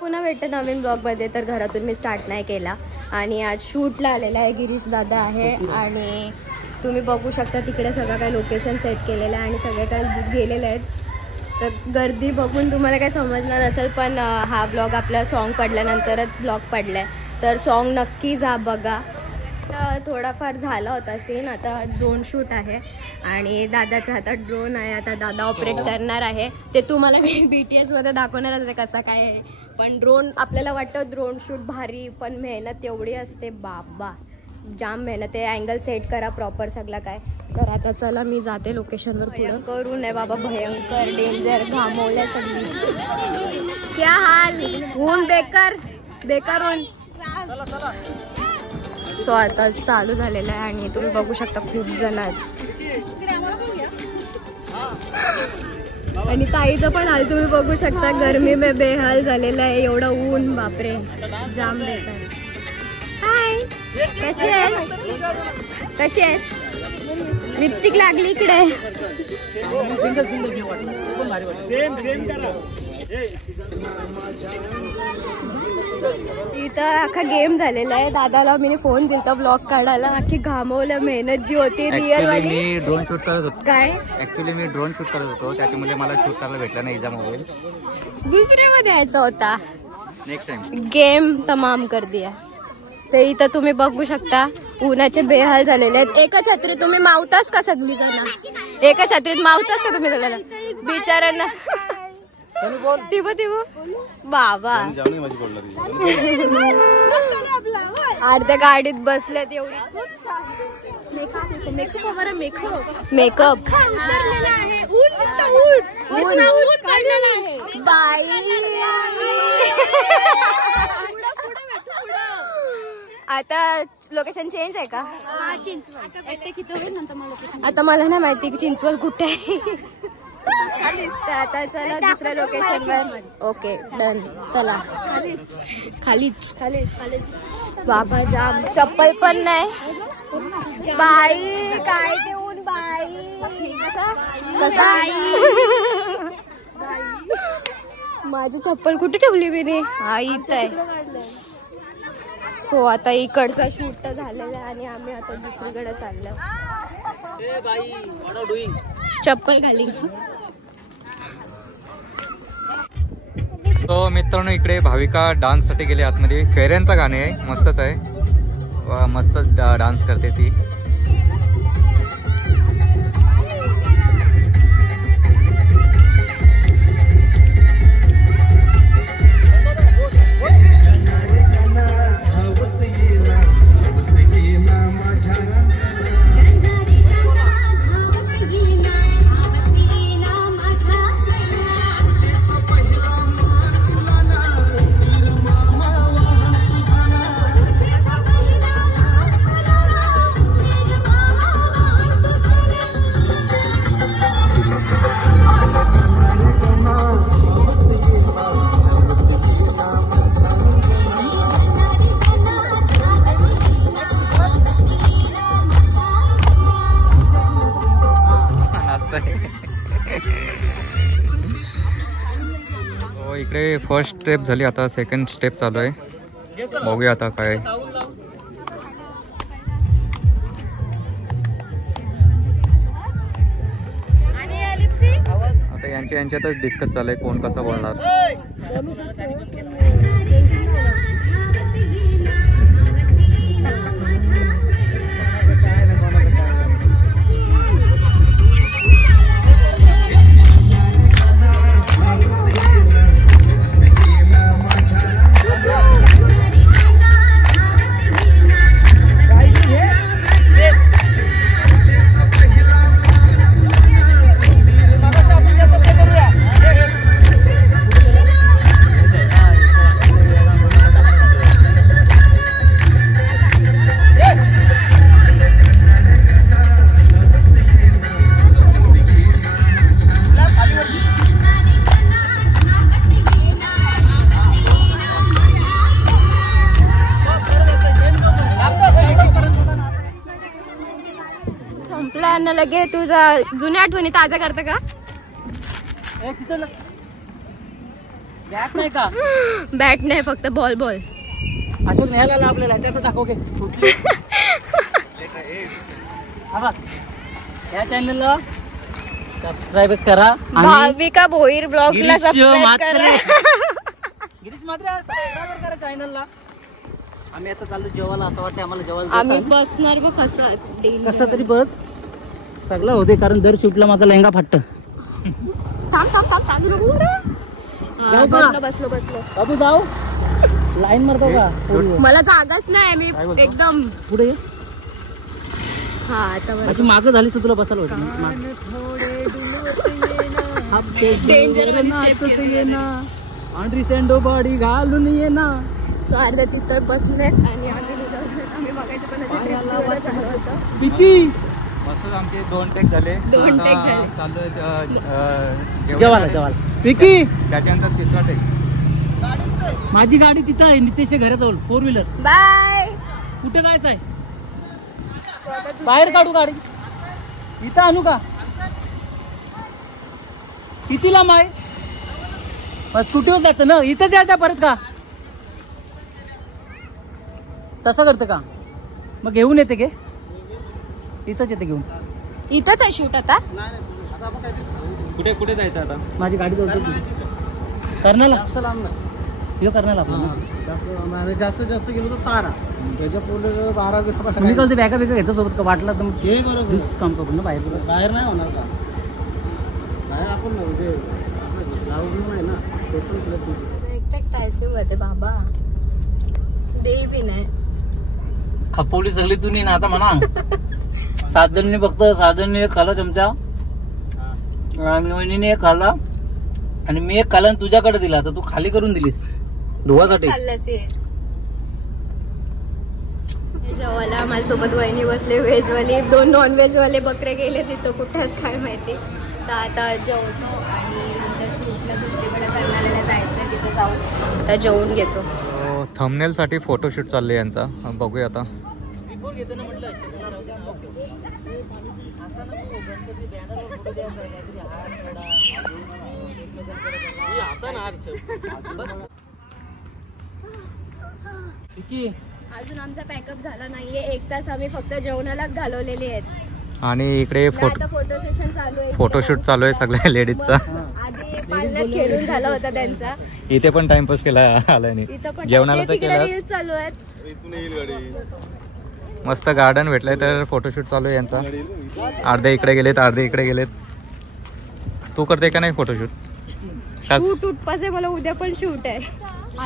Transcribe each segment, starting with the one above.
पुन्हा भेटते नवीन ब्लॉगमध्ये. तर घरातून मी स्टार्ट नाही केला आणि आज शूटला आलेला आहे. गिरीश दादा आहे आणि तुम्ही बघू शकता तिकडे सगळं काय लोकेशन सेट केलेलं आहे आणि सगळे काय गेलेले आहेत. तर गर्दी बघून तुम्हाला काय समजणार नसेल, पण हा ब्लॉग आपला सॉन्ग पडल्यानंतरच ब्लॉग पडला आहे. तर सॉन्ग नक्की जा बघा. तर थोडाफार झाला होता सीन. आता ड्रोन शूट आहे आणि दादाच्या हातात ड्रोन आहे. आता दादा ऑपरेट करणार आहे. ते तुम्हाला मी BTS मध्ये दाखवणारच आहे कसा काय आहे. पण ड्रोन आपल्याला वाटतं ड्रोन शूट भारी, पण मेहनत एवढी असते बाबा, जाम मेहनत आहे. अँगल सेट करा प्रॉपर सगळं काय. तर आता चला मी जाते लोकेशनवर. पुढं करू नये बाबा, भयंकर डेंजर घामवल्या सगळी. क्या हाल ऊन बेकार बेकार ऊन. सो आता चालू झालेलं आहे आणि तुम्ही बघू शकता खूप जण आहेत आणि ताईचं पण हाल तुम्ही बघू शकता. गरमी में बेहाल झालेलं आहे. एवढं ऊन बापरे, जाम बेकार. हाय, कशी आहेस? कशी आहेस? लिपस्टिक लागली इकडे. इथं अख्खा गेम झालेला आहे. दादाला मी फोन दिलता ब्लॉग काढायला. अख्खी घामवलं, मेहनत जी होती रिअल वाली. मी ड्रोन शूट करत होतो. काय ऍक्च्युली मी ड्रोन शूट करत होतो, त्याच्यामध्ये मला शूट करायला भेटला नाही. मोबाईल दुसऱ्यामध्ये यायचा होता. नेक्स्ट टाइम गेम तमाम कर दिया. तर इथं तुम्ही बघू शकता उन्हाचे बेहाल झालेले आहेत. एका छत्रीत तुम्ही मावतास का सगळी जण? एका छत्रीत मावतास का तुम्ही सगळ्याला बिचारांना? बाबा अर्ध्या गाडीत बसल्यात एवढी. मेकअप बाई. आता लोकेशन चेंज आहे का? आता मला नाही माहिती की चिंचवड कुठे आहे. आता चला दुसऱ्या लोकेशनवर. Okay done. चला खालीच. बाबा जाम. चप्पल पण नाही बाई. काय देऊन बाई. कसा माझी चप्पल कुठे ठेवली मी रे? हा इथं आहे. सो आता इकडचा शूट झालेला आहे आणि आम्ही आता दुसरीकडे चाललो. चप्पल खाली. तो मित्रांनो इकडे भाविका डान्स साठी गेली आतमध्ये. फेऱ्यांचं गाणे आहे, मस्तच आहे. मस्तच डान्स करते ती. इकडे फर्स्ट स्टेप झाली, आता सेकंड स्टेप चालू आहे. बघूया आता काय. आता यांच्यातच डिस्कस चालू आहे कोण कसं बोलणार. संपला लगे. तुझा जुन्या आठवणी ताजा करता का? बॅट नाही का? बॅट नाही, फक्त बॉल बॉल. अशोक न्यायला आला आपल्याला, त्याचं दाखव घे. या चॅनलला सबस्क्राईब करा. भाविका भोईर ब्लॉग्सला सबस्क्राईब करा. गिरीश मात्रे सबस्क्राईब करा चॅनलला. आम्ही आता चाललो जेवायला. असं वाटतं आम्हाला जेवायला. आम्ही बसणार बघ कसं तरी बस सगळं होते, कारण दर शूटला माझा लेहंगा फाटत. बसलो बाबू जाऊ लाईन मारतो का? मला जागाच नाही, मी एकदम पुढे ये. हा आता अशी मागं झाली तर तुला बसायला होती. डेंजर आंड्री सँडो बॉडी घालून ये ना. सो अर्धा तिथं बसलेत आणि आम्ही बघायचं पण किती मस्त आमचे 2 टेक झाले. चालू जेवायला विकी. त्याच्यानंतर 3रा टेक. माझी गाडी तिथं आहे नितेशच्या घराजवळ 4 व्हीलर. बाय. कुठे जायचंय? बाहेर काढू गाडी. इथं आणू का? किती लांब आहे? स्कूटीवर जातं ना. इथंच यायचं परत का? तसं करतं का? मग घेऊन येते गे. इथंच येते घेऊन. इथंच आहे शूट आता. कुठे जायचं आता? माझी गाडी जवळ कर्नाला. कर्नाला जास्त गेलो तर तारा त्याच्या पुढे 12 तुम्ही कळते बॅगा घेतो सोबत का? वाटला तर ते बरोबर काम करू ना. बाहेर नाही होणार का? बाहेर आपण म्हणजे असं लावून नाही ना. टोटल प्लेस एकटॅक्ट आईस्क्रीम खाते बाबा. दे बी नाही. खपवली सगळी तू नाही ना आता म्हणा. 7 जणांनी फक्त 6 जणांनी एक खाल्ला चमचा, वहिनीने एक खाल्ला आणि मी एक खाल्ला तुझ्याकडे दिला. तर तू खाली करून दिलीस धुवासाठी. जेवायला माझ्यासोबत वहिनी बसले. व्हेज वाले 2 नॉन व्हेज वाले बकरे गेले तिथं कुठे काय माहिती. तर आता जेवतो आणि नंतर शूटला दुसरीकडे कर्नाल्याला जायचंय, तिथे जाऊ आता जेवून घेतो. थंबनेल साठी फोटोशूट चाललंय यांचा. बघूया आता. अजून आमचा पॅकअप झाला नाहीये. 1 तास आम्ही फक्त जेवणालाच घालवलेले आहेत. आणि इकडे फोटो सेशन चालू आहे. फोटोशूट चालू आहे सगळ्या लेडीजचा. आधी पाण्यात खेळून झाला होता त्यांचा. इथे पण टाइमपास केला आलाय. जेवणाला तर केलं. रील्स चालू आहेत. मस्त गार्डन भेटलंय तर फोटोशूट चालू आहे यांचा. अर्धे इकडे गेलेत, अर्धे इकडे गेलेत. तू करते का नाही फोटोशूट? शूट उठपास आहे मला. उद्या पण शूट आहे.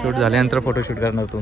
शूट झाल्यानंतर फोटोशूट करणार तू?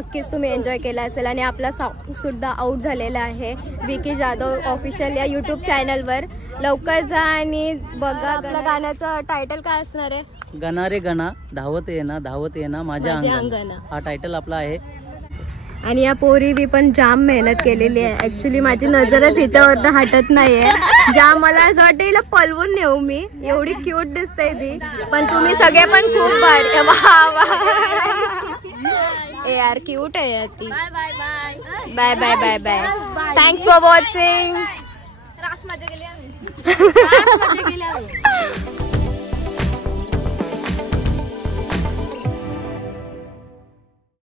नक्कीच तुम्ही एन्जॉय केला असेल. आणि आपला सॉन्ग सुद्धा आउट झालेला आहे विकी जाधव ऑफिशियल या यूट्यूब चॅनलवर. लवकर जा आणि बघा. आपल्या गाण्याचं टायटल काय असणार आहे? गणा रे गणा धावत ये ना माझ्या अंगण, हा टायटल आपला आहे. आणि या पोरी पण जाम मेहनत केलेली आहे. ऍक्च्युली माझी नजरच हिच्यावर हटत नाहीये. जाम मला असं वाटतं हिला पलवून नेऊ मी, एवढी क्यूट दिसते ती. पण तुम्ही सगळे पण खूप भारी. ए यार क्यूट आहे यार ती. Bye bye bye bye. Thanks for watching.